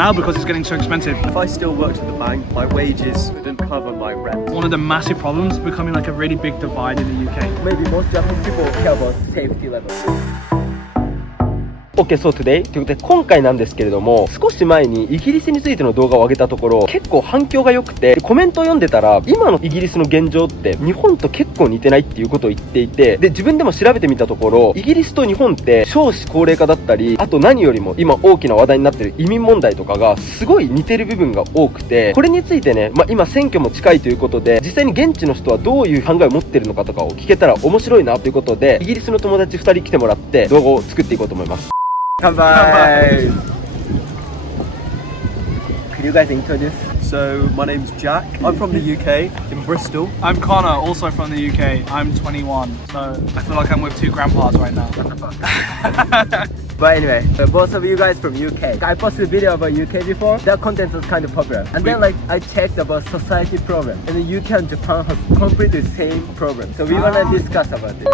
now because it's getting so expensive. If I still worked at the bank, my wages wouldn't cover my rent. One of the massive problems becoming like a really big divide in the UK. Maybe most Japanese people care about safety level. OK, so today ということで今回なんですけれども、少し前にイギリスについての動画を上げたところ結構反響が良くて、コメントを読んでたら今のイギリスの現状って日本と結構似てないっていうことを言っていて、で自分でも調べてみたところイギリスと日本って少子高齢化だったり、あと何よりも今大きな話題になってる移民問題とかがすごい似てる部分が多くて、これについてね、今選挙も近いということで実際に現地の人はどういう考えを持ってるのかとかを聞けたら面白いなということで、イギリスの友達2人来てもらって動画を作っていこうと思います。乾杯! Could you guys introduce? So my name's Jack. I'm from the UK, in Bristol. I'm Connor, also from the UK. I'm 21, so I feel like I'm with two grandpas right now. But anyway, both of you guys from UK. I posted a video about UK before. Their content was kind of popular. And then I checked about society problem. And the UK and Japan has completely the same problem. So we wanna discuss about it.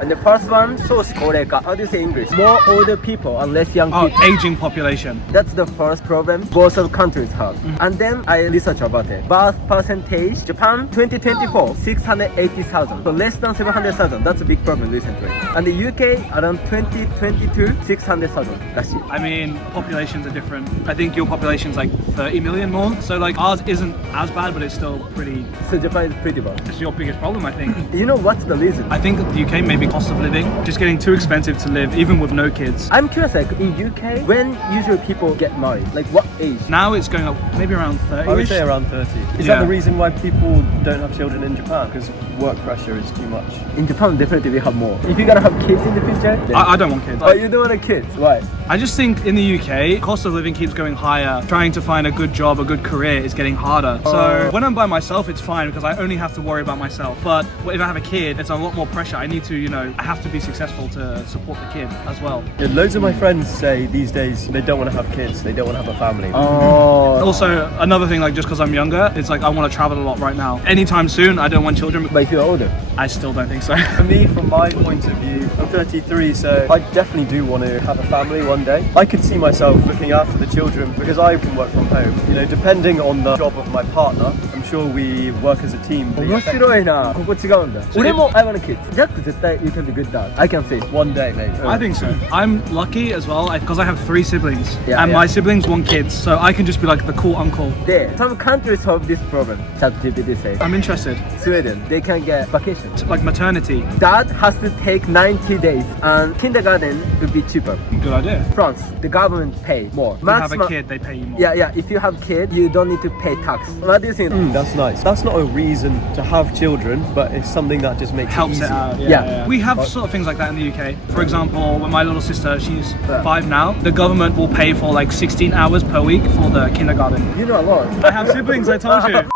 And the first one, 少子高齢化. How do you say English? More older people and less young people. Aging population. That's the first problem both of countries have. And then I researched about it. Birth percentage, Japan 2024, 680,000. So less than 700,000. That's a big problem recently. And the UK around 2022, 600,000. That's it. I mean, populations are different. I think your population's like 30 million more. So like ours isn't as bad, but it's still pretty... So Japan is pretty bad. It's your biggest problem, I think. You know what's the reason? I think the UK maybe cost of living, just getting too expensive to live, even with no kids. I'm curious, like in UK, when usually people get married, like what age? Now it's going up maybe around 30. I would say around 30. Is that the reason why people don't have children in Japan? Because work pressure is too much. In Japan, definitely we have more. If you're gonna have kids in the future, then... I don't want kids. Oh, you don't want kids? Why? I just think in the UK, cost of living keeps going higher. Trying to find a good job, a good career is getting harder. So when I'm by myself, it's fine because I only have to worry about myself. But if I have a kid, it's a lot more pressure. I need to, I have to be successful to support the kid as well. Yeah, loads of my friends say these days they don't want to have kids, they don't want to have a family. Oh. Also, another thing, like just because I'm younger, it's like I want to travel a lot right now. Anytime soon, I don't want children. But if you're older? I still don't think so. For me, from my point of view, I'm 33, so I definitely do want to have a family one day. I could see myself looking after the children because I can work from home. Depending on the job of my partner, I'm sure we work as a team. 面白いな。ここ違うんだ。俺も I want a kid. Jack 絶対 you can be good dad. I can say one day, maybe. I think so. I'm lucky as well because I have 3 siblings, Yeah, and yeah. my siblings want kids, so I can just be like the cool uncle. There, some countries solve this problem. ChatGPT say. I'm interested. Sweden, they can get vacation. Like maternity. Dad has to take 90 days, and kindergarten will be cheaper. Good idea. France, the government pay more. If you have a kid, they pay you more. Yeah. If you have kid, you don't need to pay tax. What do you think? That's nice. That's not a reason to have children, but it's something that just makes Helps it it easier. out. Yeah. We have sort of things like that in the UK. For example, when my little sister, she's 5 now, the government will pay for like 16 hours per week for the kindergarten. You know a lot. I have siblings, I told you.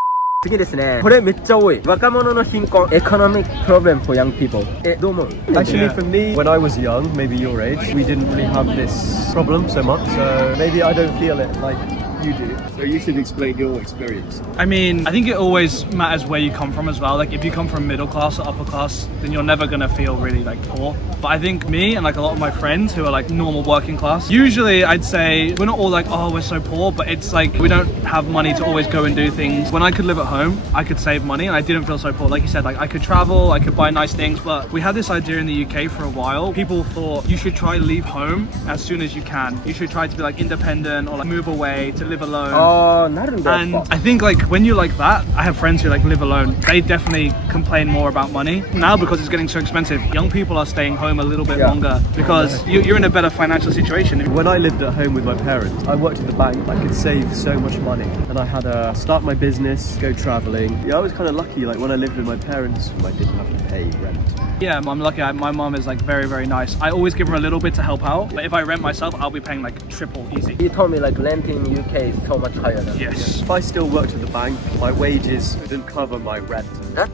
次ですね。これめっちゃ多い。若者の貧困。Economic problem for young people. どう思う？ Actually, Yeah. for me, when I was young, maybe your age, we didn't really have this problem so much. So maybe I don't feel it like you do. So you should explain your experience. I mean, I think it always matters where you come from as well. Like if you come from middle class or upper class, then you're never gonna feel really like poor. But I think me and like a lot of my friends who are like normal working class, usually I'd say we're not all like, oh, we're so poor, but it's like we don't have money to always go and do things. When I could live at home, I could save money and I didn't feel so poor. Like you said, like I could travel, I could buy nice things, but we had this idea in the UK for a while. People thought you should try to leave home as soon as you can. You should try to be like independent or like move away to live alone. なるんだ。 And I think like when you like that, I have friends who like live alone. They definitely complain more about money now because it's getting so expensive. Young people are staying home a little bit longer because you're in a better financial situation. When I lived at home with my parents, I worked at the bank. I could save so much money, and I had to start my business, go traveling. Yeah, I was kind of lucky. Like when I lived with my parents, I didn't have to pay rent. Yeah, I'm lucky. My mom is like very, very nice. I always give her a little bit to help out. But if I rent myself, I'll be paying like triple easy. You told me like rent in UK is so much higher than. Yes. If I still worked at the bank, my wages wouldn't cover my rent. That's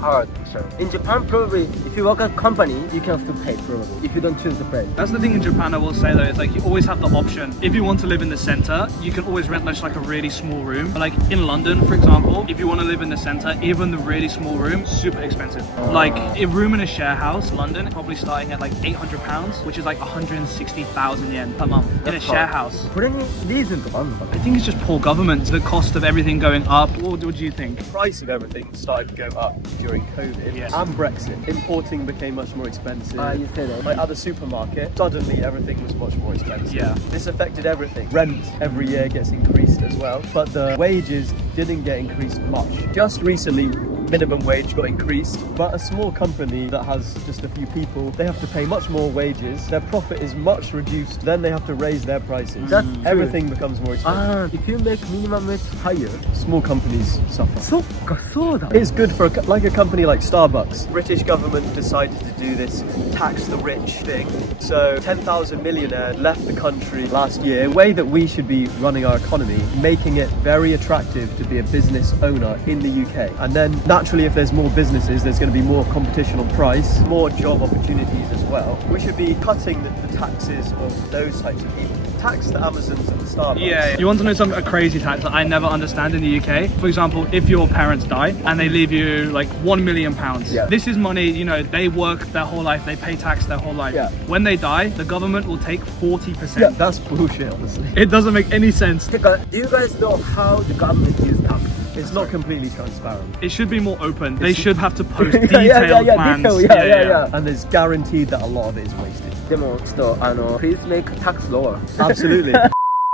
hard structure. In Japan, probably if you work at a company, you can still pay probably if you don't choose the pay. That's the thing in Japan, I will say though, it's like you always have the option. If you want to live in the center, you can always rent just like a really small room. But like in London, for example, if you want to live in the center, even the really small room, super expensive. Like a room in a share house, London, probably starting at like £800, which is like 160,000 yen per month in a share house. これにリーズンとかあるのかな I think it's just poor government, the cost of everything going up. What do you think? The price of everything started to go up during COVID Yes. and Brexit. Importing became much more expensive. You say that. Like at the supermarket, suddenly everything was much more expensive. Yeah. This affected everything. Rent every year gets increased as well, but the wages didn't get increased much. Just recently, minimum wage got increased, but a small company that has just a few people, they have to pay much more wages. Their profit is much reduced. Then they have to raise their prices. That's true. Everything becomes more expensive. If you make minimum wage higher. Small companies suffer. そっか、そうだ。 It's good for like a company like Starbucks. British government decided to do this tax the rich thing. So 10,000 millionaires left the country last year. A way that we should be running our economy, making it very attractive to be a business owner in the UK. And then naturally, if there's more businesses, there's going to be more competition on price, more job opportunities as well. We should be cutting the taxes of those types of people. Tax the Amazons and the Starbucks. Yeah. You want to know something, a crazy tax that I never understand in the UK? For example, if your parents die and they leave you like £1 million, Yeah. this is money, you know, they work their whole life, they pay tax their whole life. Yeah. When they die, the government will take 40%. Yeah, that's bullshit, honestly. It doesn't make any sense. てか、do you guys know how the government use tax? It's not completely transparent. It should be more open. They should have to post Yeah, detailed yeah, plans. detail, yeah. And it's guaranteed that a lot of it is wasted. でも、ちょっと、please make tax lower. Absolutely.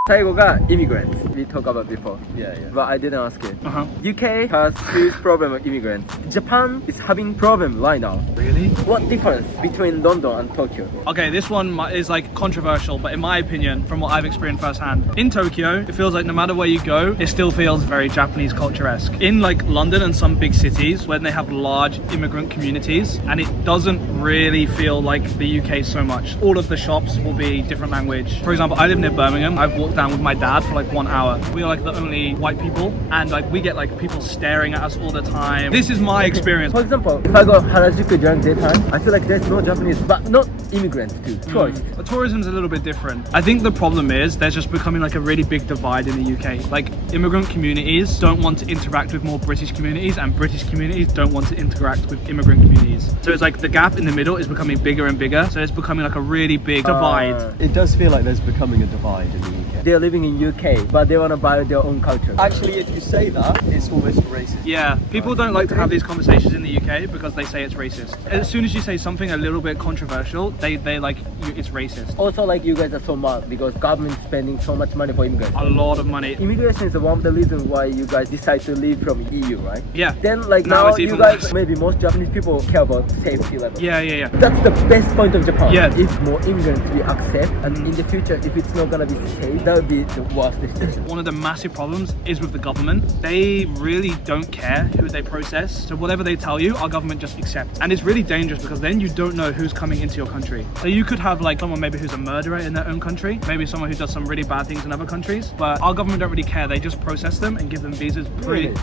最後が immigrants. We talked about before. Yeah, yeah. But I didn't ask it. Uh-huh. UK has huge problem with immigrants. Japan is having problem right now. Really? What difference between London and Tokyo? Okay, this one is like controversial, but in my opinion, from what I've experienced firsthand, in Tokyo, it feels like no matter where you go, it still feels very Japanese culture-esque. In like London and some big cities, when they have large immigrant communities, and it doesn't really feel like the UK so much. All of the shops will be different language. For example, I live near Birmingham. I've walked down with my dad for like 1 hour. We are like the only white people, and like we get like people staring at us all the time. This is my experience. For example, if I go Harajuku during daytime, I feel like there's no Japanese, but not immigrants too. Tourists. But tourism's a little bit different. I think the problem is there's just becoming like a really big divide in the UK. Like immigrant communities don't want to interact with more British communities, and British communities don't want to interact with immigrant communities. So it's like the gap in the middle is becoming bigger and bigger. So it's becoming like a really big divide. It does feel like there's becoming a divide in the UK. They're living in UK, but they want to buy their own culture. Actually, if you say that, it's almost racist. Yeah, people don't like to have these conversations in the UK because they say it's racist. As soon as you say something a little bit controversial, they like it's racist. Also, like you guys are so mad because government spending so much money for immigrants. A lot of money. Immigration is one of the reasons why you guys decide to leave from EU, right? Yeah. Then like Now now, it's you even guys, worse. maybe most Japanese people care about safety level. Yeah. That's the best point of Japan. Yeah. If more immigrants we accept, and in the future, if it's not gonna be safe, that would be the worst destination. One of the massive problems is with the government. They really don't care who they process. So whatever they tell you, our government just accepts. And it's really dangerous because then you don't know who's coming into your country. So you could have like someone maybe who's a murderer in their own country, maybe someone who does some really bad things in other countries, but our government don't really care. They just process them and give them visas pretty. Really?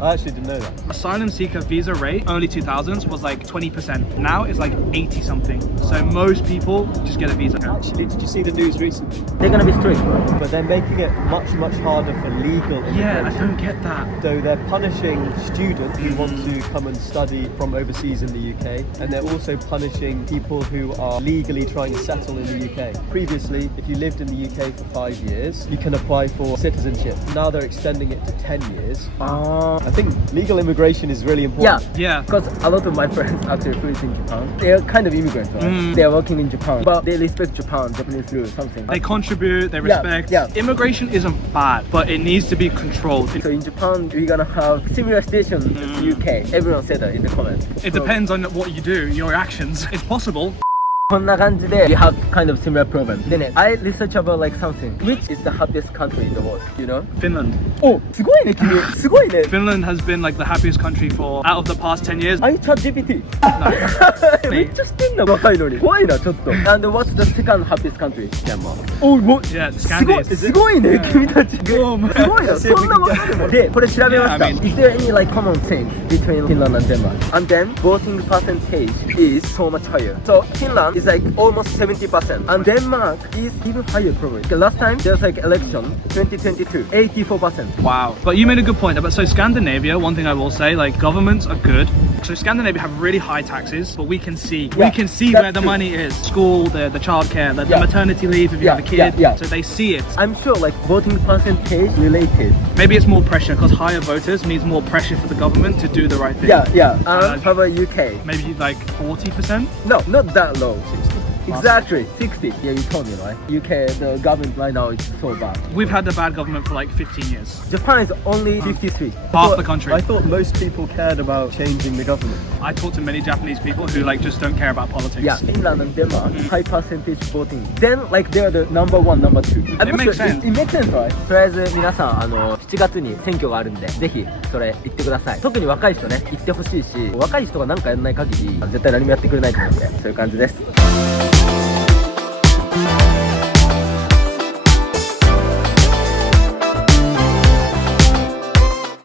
I actually didn't know that. Asylum seeker visa rate early 2000s was like 20%. Now it's like 80 something. So most people just get a visa. Actually, did you see the news recently? They're gonna be strict, right? But they're making it much harder for legal Yeah, I immigration. don't get that. So they're punishing students who want to come and study from overseas in the UK, and they're also punishing people who are legally trying to settle in the UK. Previously, if you lived in the UK for 5 years, you can apply for citizenship. Now they're extending it to 10 years. I think legal immigration is really important. Yeah. Because a lot of my friends actually who is in Japan, they're kind of immigrants, right? They're working in Japan, but they respect Japan, Japanese rule, something. They contribute, they respect. yeah. Immigration isn't bad, but it needs to be controlled. So in Japan, we're gonna have similar situation in UK. Everyone said that in the comments. It So- depends on what you do, your actions. It's possible. こんな感じで we have kind of similar problem でね I research about like something which is the happiest country in the world you know Finland. おすごいね君すごいね Finland has been like the happiest country for out of the past 10 years. Are you ChatGPT? No. めっちゃ知ってんだ若いのに怖いなちょっと And what's the second happiest country? ミャンマーおもう Yeah, すごい Scandis. すごいね君たちすごいなそんなわかるもんでこれ調べました Yeah, I mean- Is there any like common things between Finland and Denmark? And then voting percentage is so much higher So Finland is like almost 70% and Denmark is even higher probably because last time there's like election 2022 84% Wow. But you made a good point about so Scandinavia, one thing I will say, like governments are good. So Scandinavia have really high taxes, but we can see Yeah, that's that's the true. money is. School, the childcare, the Yeah. maternity leave if you Yeah, have a kid. yeah. So they see it. I'm sure like voting percentage related Maybe it's more pressure because higher voters means more pressure for the government to do the right thing. Yeah how about UK? Maybe like 40%. No, not that low. 60. Exactly, 60. Yeah, you told me, right? UK, the government right now is so bad. We've had the bad government for like 15 years. Japan is only 53. Half the country. I thought most people cared about changing the government. I talk to many Japanese people who like just don't care about politics. Yeah, Finland and Denmark, high percentage voting. Then, like, they're the number one, number two. I'm It not makes sure. sense. It makes sense, right? とりあえず皆さん、7月に選挙があるんで、ぜひそれ行ってください。特に若い人ね、行ってほしいし、若い人が何かやらない限り、絶対何もやってくれないと思うんで、そういう感じです。